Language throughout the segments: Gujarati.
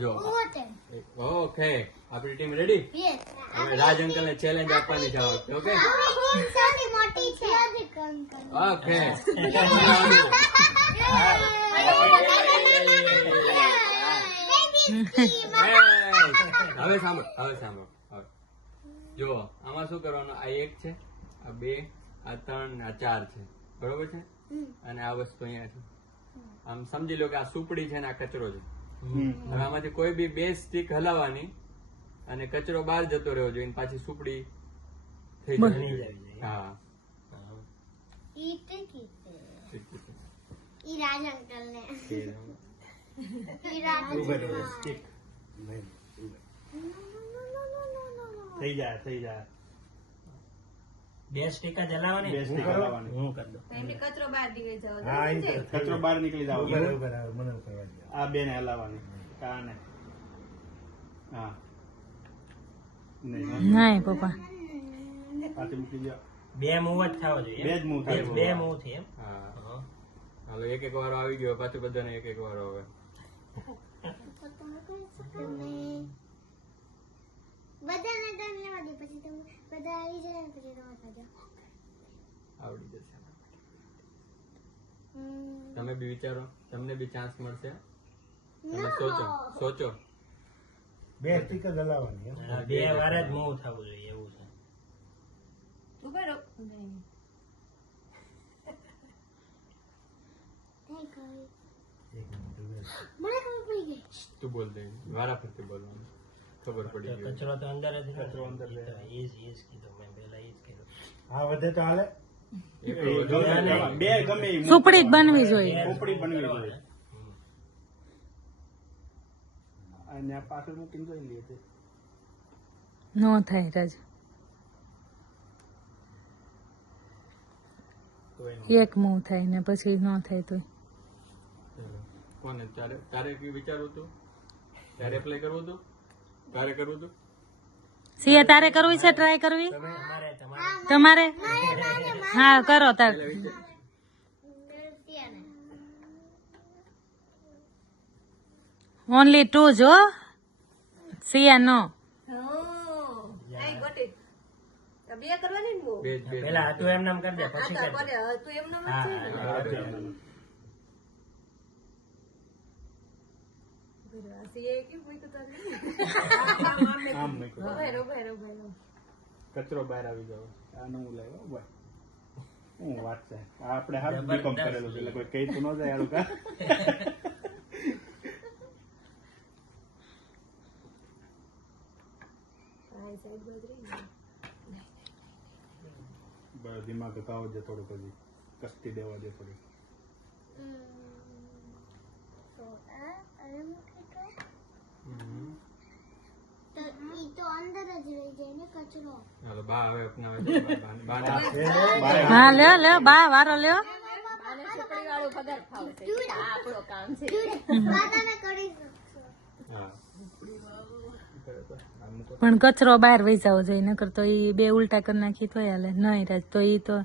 જો. ઓકે આપણી ટીમ રેડી હવે રાજ અંકલ ને ચેલેન્જ આપવાની છે ઓકે ઓકે હવે સાંભળો હવે સાંભળો જો આમાં શું કરવાનું? આ એક છે આ બે આ ત્રણ આ ચાર છે. બરોબર છે? અને આ વસ્તુ અહીંયા છે. આમ સમજી લો કે આ સુપડી છે ને આ કચરો છે. હવે આમાંથી કોઈ બી બે સ્ટીક હલાવવાની અને કચરો બહાર જતો રહેવો જોઈએ પાછી સુપડી થઈ જાય. હા. ઈ tricky છે. ઠીક છે. ઈ રાજ અંકલ ને ઠીક છે. ઈ રાજ ઊભા રહો, stick. અંકલ થઈ જાય થઈ જાય. બે સ્ટીકા ચલાવવાની બે stick હલાવવાની. હું કરી દઉં. એટલે કચરો બહાર નીકળી જાવ હા ઈ કચરો બહાર નીકળી જાવ રહો, મને કરવા દો. આ બે ને હલાવવાની. કાને? હા. નહીં નહીં પપ્પા. પાછી મૂકી દો બે મૂવ જ થવો જોઈએ બે જ મૂવ થાય બે મૂવથી એમ? હા. હા. હાલો એક એક વારો આવી ગયો પાછું બધાને એક એક વારો હવે બધાને ટર્ન લેવા દે પછી તમે બધા આવી જાય ને પછી તમે ખાજો આવડી જશે. તમે બી વિચારો તમને બી ચાન્સ મળશે. તમે સોચો સોચો. બે સ્ટીક જ હલાવવાની બે વાર જ મોં થવું જોઈએ એવું છે. તું રહો. મને ખબર પડી ગઈ તું બોલ દે મારા ફરતી બોલવાનું. ખબર પડી ગઈ કચરો તો અંદર જ કચરો અંદર રહે. એ જ કીધું મેં પહેલા ઈજ કીધું. આ વધે તો હાલે. એ તો બે ગમે સુપડી બનવી જોઈએ. સુપડી બનવી જોઈએ. અને આ પાછળ મૂકીને જોઈ લઈએ તે. નો થાય રાજ. એક મૂવ થાય ને પછી નો થાય તોય. કોને? તારે તારે કયું વિચારવું હતું ત્યારે એપ્લાય કરવું હતું તારે કરવું હતું? સિયા તારે કરવી છે? ટ્રાય કરવી? તમારે? હા કરો તાર. ઓનલી ટુ જો સિયા નો. બે કરવાની ને. પેલા તું એમ નામ કરી દે. પછી તો કરી તું જ હા. હા, હા, હા. હા. આમ. કચરો બહાર આવી ગયો આ નવું લાવ્યો ભાઈ શું વાત છે આપણે હારું બીકોમ કરેલું છે એટલે કોઈ કહી તો ન જાય રહી ગઈ. બસ દિમાગ કાવ દે થોડું પછી કસ્તી દેવા દે થોડી તો આ તો ઈ તો અંદર જ રહી જાય ને કચરો હાલો બા હવે અપનાવે છે. બા- બા- બાને હા લ્યો લ્યો બા વારો લ્યો. પણ કચરો બહાર વહી જવો જોઈએ નકર તો એ બે ઉલટા કરી નાખી તો હાલે નહીં રાજ તો એ તો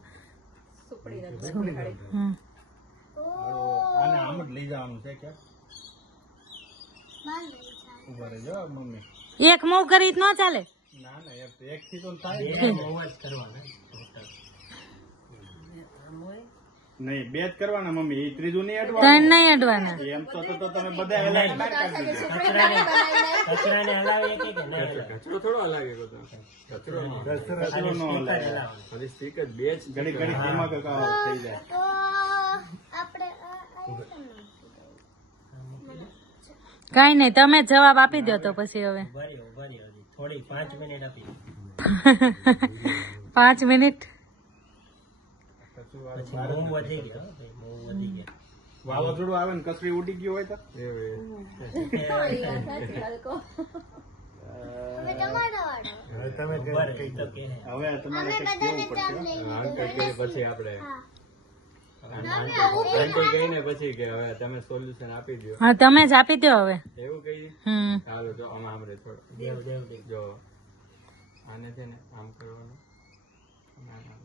સુપડી આને આમ જ લઈ જવાનું છે કે જાય ઊભા રહેજો મમ્મી એક મૂવ કરી ન ચાલે ના ના એક એક થી તો થાય બે જ કરવાના. નહીં બે જ કરવાના મમ્મી એ ત્રીજું નહીં ત્રણ નહીં અડવાના એમ તો તો તો તમે બધા કાઢી કચરાને હલાવી કે કે કચરો થોડો હલાવી કચરો ન કચરો નો હલાવે. ખાલી stick જ બે જ ઘડી ઘડી ધીમા કકા થઈ જાય તો આપણે કાંઈ નહીં તમે જવાબ આપી દો તો પછી હવે. થોડી પાંચ મિનિટ. આપી પાંચ મિનિટ વાવાઝોડું આવે ને કચરી ઉડી ગયું હોય તો? તમે ઊભા કઈ રહ્યો, ઈ તો કહે. હવે તમારે અમે કંઈક બધાને કેવું પડશે? ટર્ન લઈ હા, લીધું અંકલ કહે પછી આપણે આંટી કહીને પછી કે હવે તમે સોલ્યુશન આપી દો હા તમે જ આપી દો હવે. એવું કહી? હમ. ચાલો જો આમ આમ રે થોડું. દેવ દેવ દેવ. જો આને છે ને આમ કરવાનું. આમ આમ